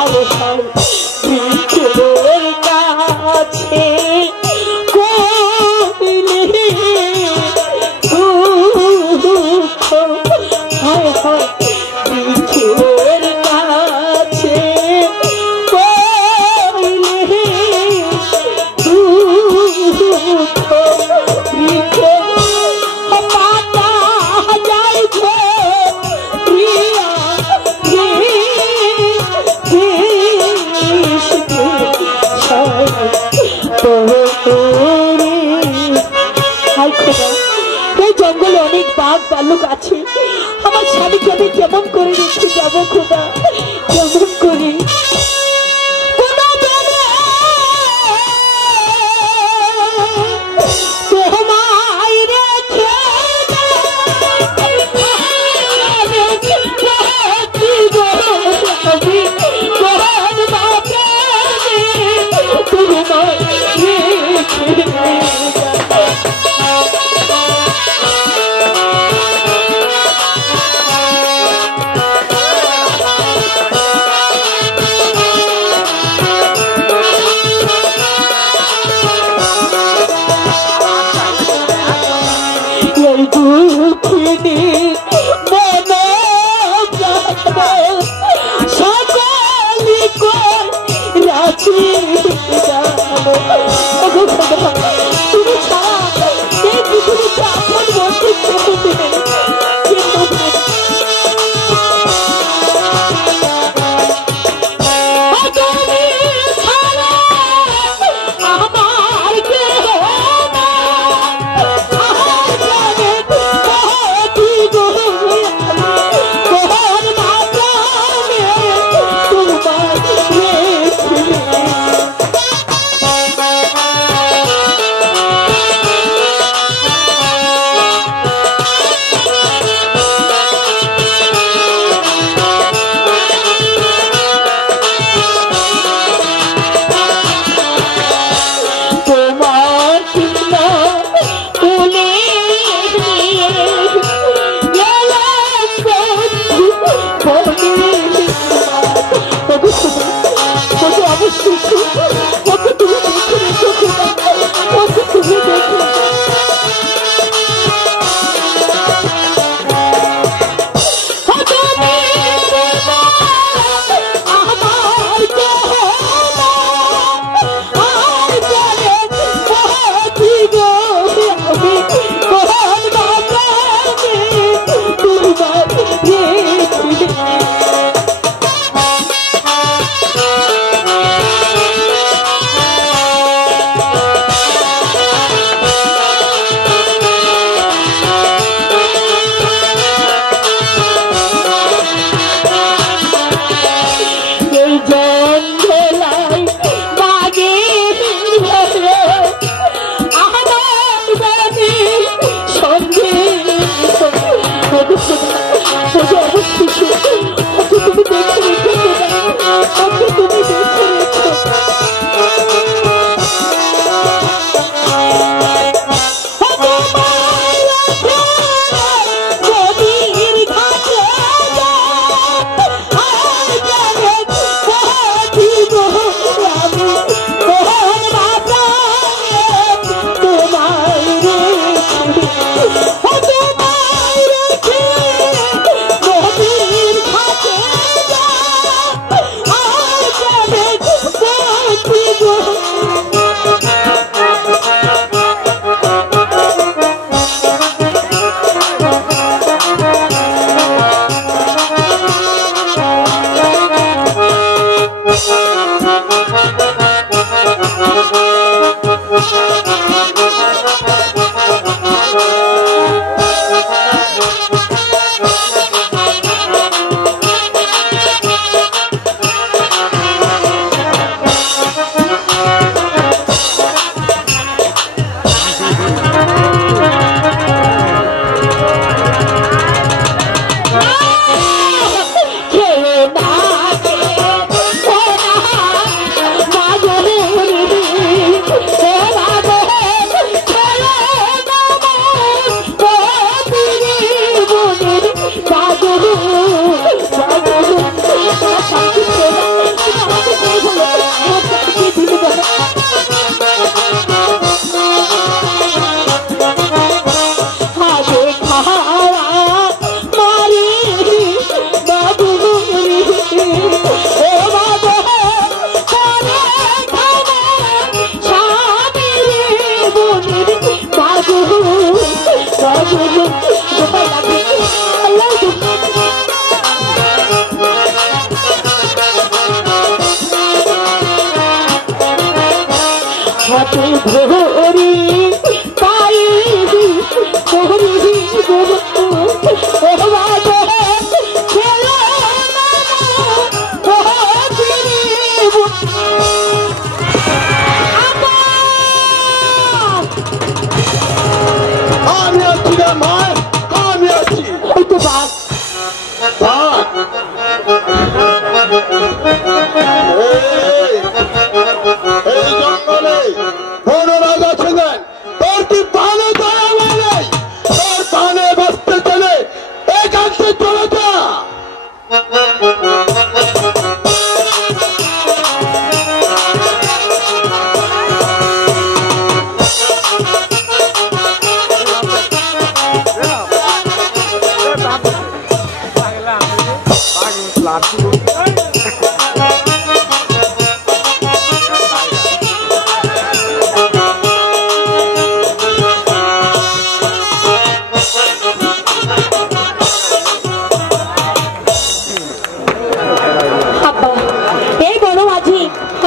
হায় হায় বৃক্ষের কাছে কইলে দুঃখ হায় হায় বৃক্ষের কাছে কইলে দুঃখ বৃক্ষের পাতা যাইছে প্রিয়া জঙ্গলে অনেক বাঘ ভাল্লুক আছে আমার স্বামীকে আমি কেমন করে রেখে যাবো খোদা কেমন করে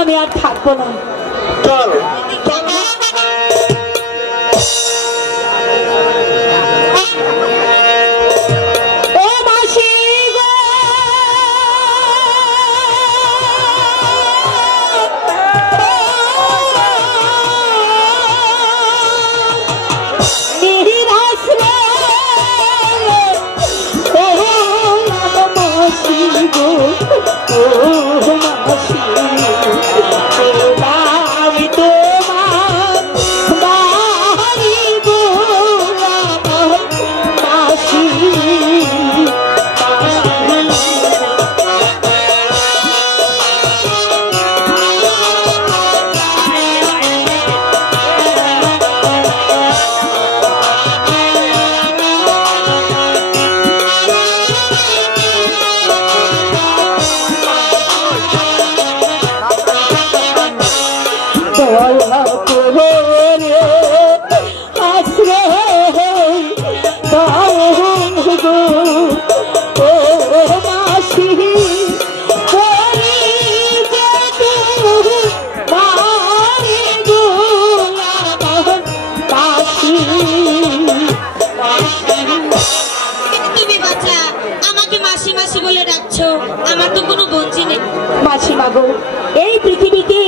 আমি আর থাকবো না। চল এই পৃথিবীতে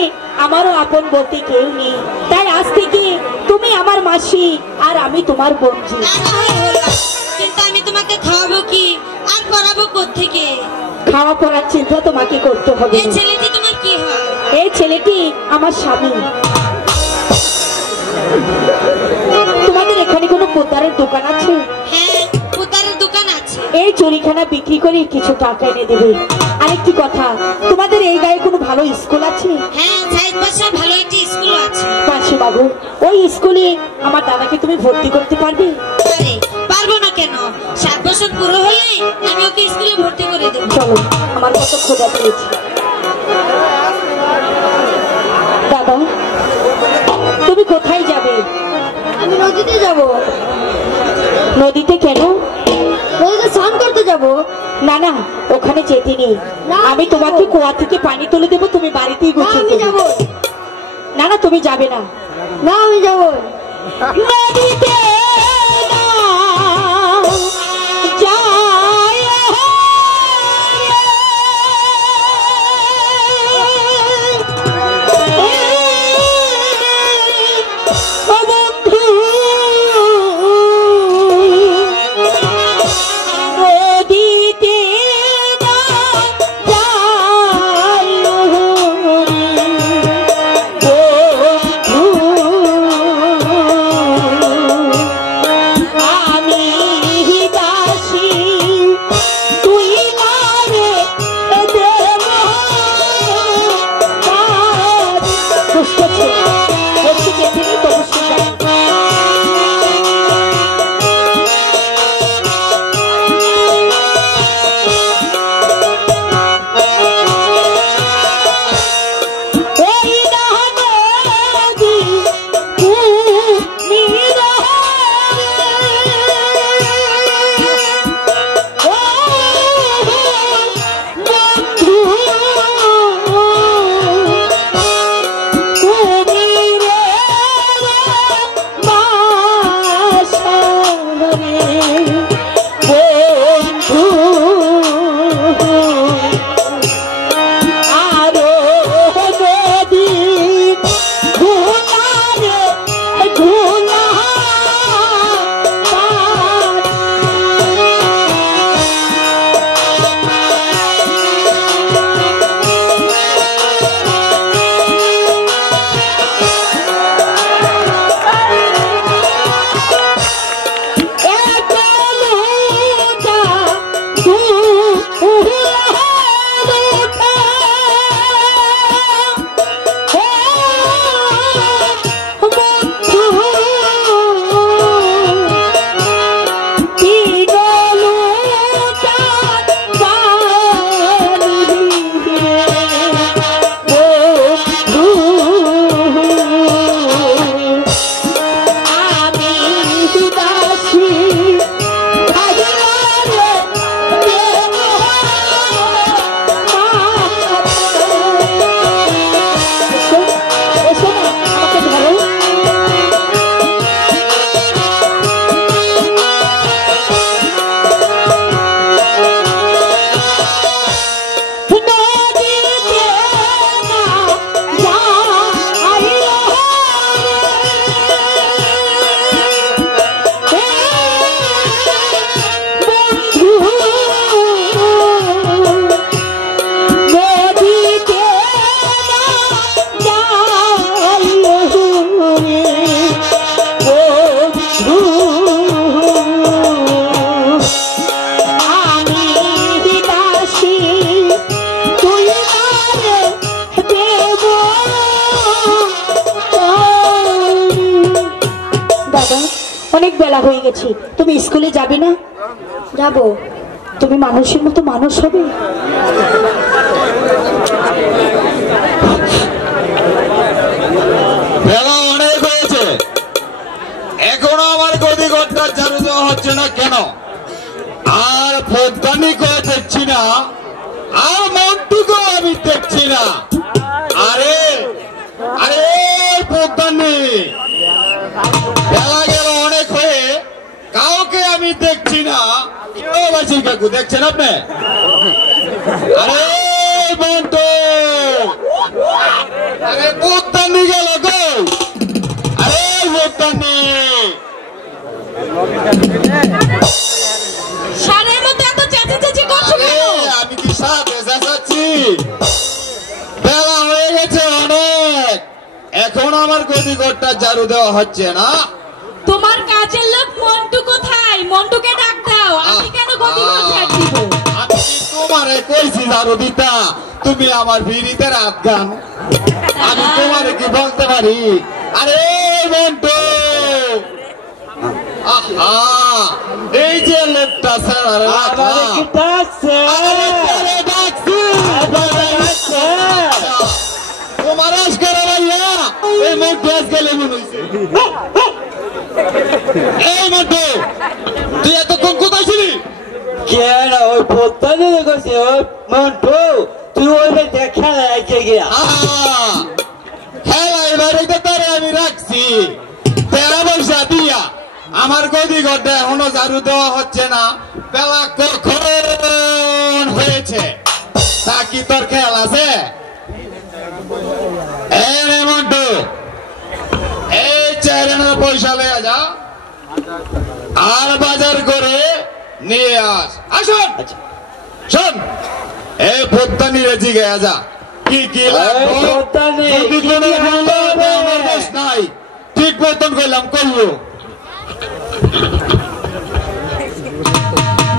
আমারও আপন বলতে কেউ নেই, তাই আজ থেকে তুমি আমার মাসি আর আমি তোমার বন্ধু। কিন্তু আমি তোমাকে খাওয়াবো কি আর পড়াবো কোত্থেকে? খাওয়া পড়ার চিন্তা তোমাকে করতে হবে। এই ছেলেটি তোমার কি হয়? এই ছেলেটি আমার স্বামী। তোমাদের এখানে কোনো পোতারের দোকান আছে? হ্যাঁ, পোতারের দোকান আছে। এই চুরিখানা বিক্রি করে কিছু টাকা এনে দেবে। আরেকটি কথা, তোমাদের এই গায়ে কোনো ভালো স্কুল আছে? হ্যাঁ, সাইড পাশে ভালো একটি স্কুল আছে। মাসি বাবু, ওই স্কুলে আমার দাদাকে তুমি ভর্তি করতে পারবে? আরে পারবো না কেন, 7 বছর পুরো হলে আমি ওকে স্কুলে ভর্তি করে দেব। চলো, আমার কত খোঁজা পেয়েছি। দাদা, তুমি কোথায় যাবে? আমি নদীতে যাব। নদীতে কেন? নদীতে স্নান করতে যাব। না না, ওখানে যেতে নেই। আমি তোমাকে কুয়া থেকে পানি তুলে দেবো, তুমি বাড়িতেই গোসল করবে। না না, তুমি যাবে না। না, আমি যাব। নদীতে বেলা হয়ে গেছে, তুমি স্কুলে যাবে না? যাবো। তুমি মানুষের মতো মানুষ হবে। বেলা অনেক হয়েছে, এখনো আমার গদি ঘরটা ঝাড়ু দেওয়া হচ্ছে না কেন? আর ফোদানি করে দেখছি না, আর মন্টুকে আমি দেখছি না। আরে আরে ফোদানি, বেলা গেল অনেক হয়ে, কাউকে আমি দেখছি না। কেউ বাসি কাকু দেখছেন আপনি? আরে মন্টু, আরে ফোদানি গেল গো, আরে ফোদানি। সারের মতো এত চেঁচাচেঁচি করছো কেন? আমি কি সাথে যাচ্ছি? বেলা হয়ে গেছে অনেক, এখন আমার গদি ঘরটা ঝাড়ু দেওয়া হচ্ছে না। তোমার কাজের লোক মন্টু কোথায়? মন্টুকে ডাক দাও। আমি কেন গদি ঘর ঝাড় দিব? আমি কি তোমারে কইছি ঝাড়ু দিতা? তুমি আমার ভিড়িতে রাত গান, আমি তোমারে কি বলতে পারি? আরে মন্টু, আহা, এই যে লোকটা স্যার, তোমার আজকাল ভাইয়া এই মন্টু আজকাল এমন হয়েছে। এই মন্টু, তুই এতক্ষণ কোথায় ছিলি? কেন ওই পদ্মানি দেখছি ওই মন্টু তুই ওই খেলা রাখতে গিয়া খেলা এবারে তারে আমি রাখছি তেরা পয়সা দিয়া। আমার গদি ঘরটা এখনো ঝাড়ু দেওয়া হচ্ছে না, বেলা কখন হয়েছে? তা কি তোর খেয়াল আছে? এই রে মন্টু, এই চেয়ারের পয়সা লয়ে যা আর বাজার করে নিয়ে আস। আসুন শোন, এই পদ্মানি রেজি গেয়া যা, কি কি লাগবে? যদি কোনো ভুল হয় আমার দোষ নাই, ঠিক মতন কইলাম কইও।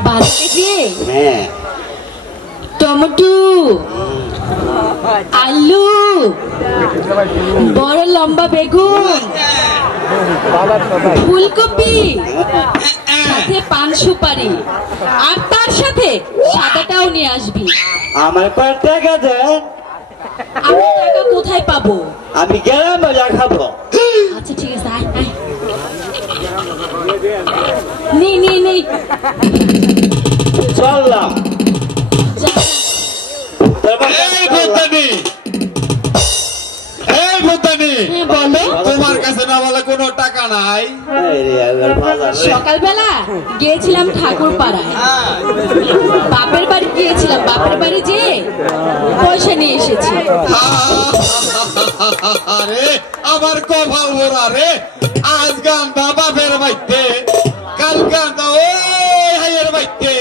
বাজারে গিয়ে হ্যাঁ টমেটো, আলু, বড় লম্বা বেগুন, ফুলকপি, সাথে পান সুপারি, আর তার সাথে সাদাটাও নিয়ে আসবি। আমার পর টাকা দেন, আমি টাকা কোথায় পাবো? আমি গেলাম মজা খাবো। আচ্ছা ঠিক আছে, আয় আয়। নেই চললাম। যা। এই পদ্মানি, এই পদ্মানি, হ্যাঁ বলো। তোমার কাছে না বলে কোনো টাকা নাই? সকালবেলা গিয়েছিলাম ঠাকুর পাড়ায়, বাপের বাড়ি গিয়েছিলাম, বাপের বাড়ি যেয়ে পয়সা নিয়ে এসেছি। আরে আমার কপাল ভরা রে, আজ গান্ধা বাপের বাইতে, কাল গান্ধা ওই হাইয়ের বাইতে,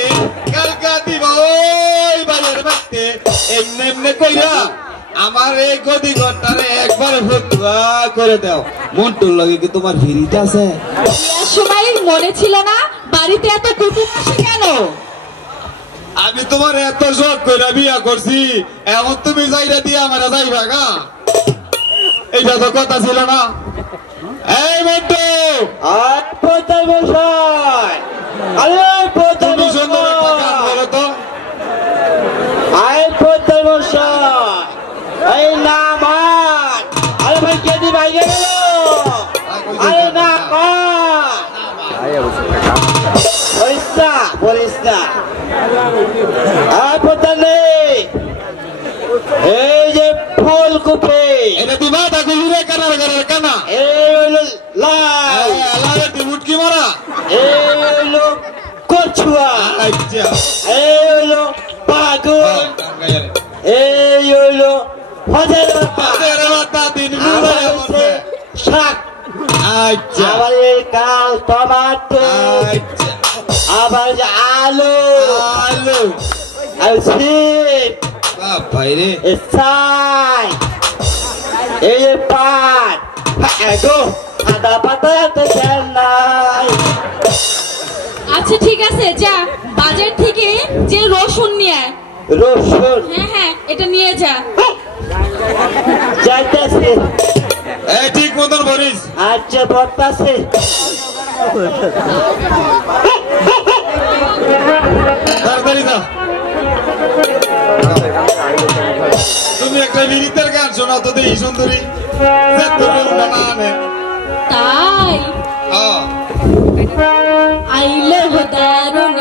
কাল গান্ধিবা ওই বাইয়ের বাইতে, এমনি এমনি কইরা আমার এই গদি ঘরটারে একবার ভুয়া করে দাও। মন্টুর লগে কি তোমার ভিড়িতে আছে? বিয়ার সময় মনে ছিল না বাড়িতে এত কুটুম আসে কেন? আমি তোমার এত শখ করে বিয়া করছি, এমন তুমি যাইরা দিয়ে আমার যাইবা গা? এইটা তো কথা ছিল না। এই মন্টু, আর পদ্মার মশাই, আরে পদ্মার তুমি সুন্দর একটা গান বলো তো। আয় পদ্মার মশাই, এই না আমার, আরে ভাই কেদি ভাই গেল, আরে না বলিস না। আর পদ্মানি, এই যে ফুলকপি, এটা তুই মাথা গুলিরে কানার কানার কানা, এই হইল লাল, লালে তুই মুটকি মারা, এই হইল কচুয়া, আচ্ছা এই হইল পাগল, এই হইল হজের মাথা দিন শাক, আচ্ছা আবার এই কাল টমাটো, আচ্ছা আবার যে আলু, আলু আর সিম, ভাই রে, ছাই, এই যে পাট, গো আদা পাতা তো খেল নাই। আচ্ছা ঠিক আছে, যা বাজার থেকে যে রসুন নিয়ে আয়। রসুন হ্যাঁ এটা নিয়ে যা। যাইতেছে, এই ঠিক মতন বলিস। আচ্ছা বলতাছে। তাড়াতাড়ি দাও। তুমি একটা বিরিতের গান শোনাও তো দেখি সুন্দরী। তাই আইলে দারুণ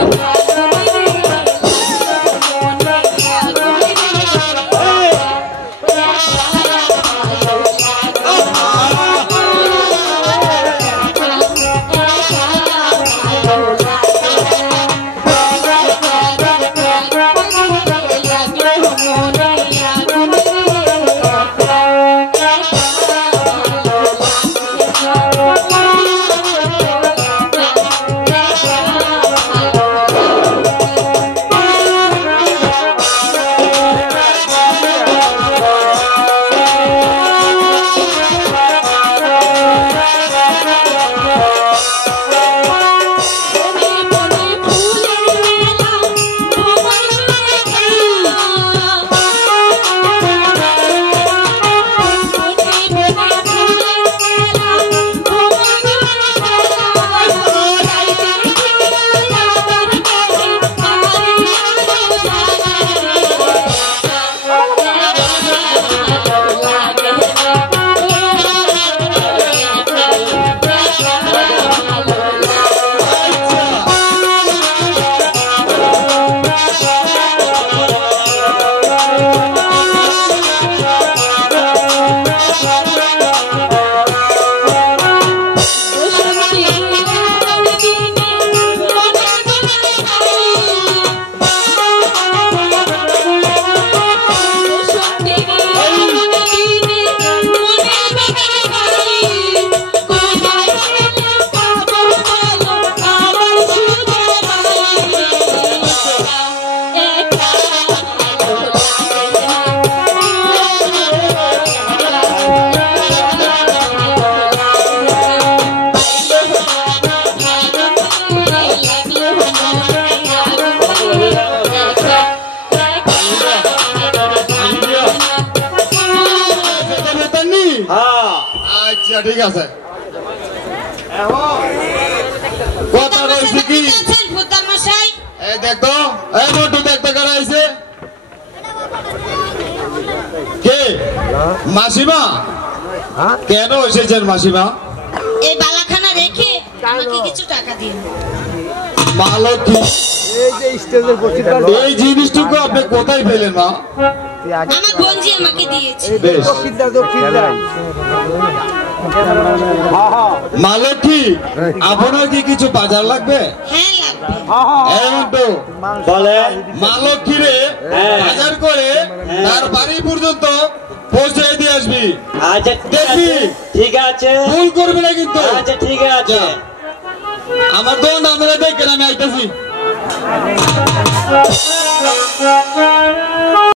আচ্ছা ঠিক আছে। কথা বলছি কি এই দেখো, এই মোটু দেখতে কারা আইছে? কে? মাসিমা? কেন এসেছেন মাসিমা? এই বালাখানা রেখে আমাকে কিছু টাকা দিন। ভালো কি এই জিনিসটুকু আপনি কোথায় পেলেন মা? আমার বোনজি আমাকে দিয়েছে। বেশ মালিক কি আপনার কি কিছু বাজার লাগবে? হ্যাঁ লাগবে। এমন তো বলে মালিক কি রে বাজার করে তার বাড়ি পর্যন্ত পৌঁছে দিয়ে আসবি। আচ্ছা দেখবি ঠিক আছে, ভুল করবি না কিন্তু। আচ্ছা ঠিক আছে। আমার দোন আপনারা দেখেন আমি আইতেছি।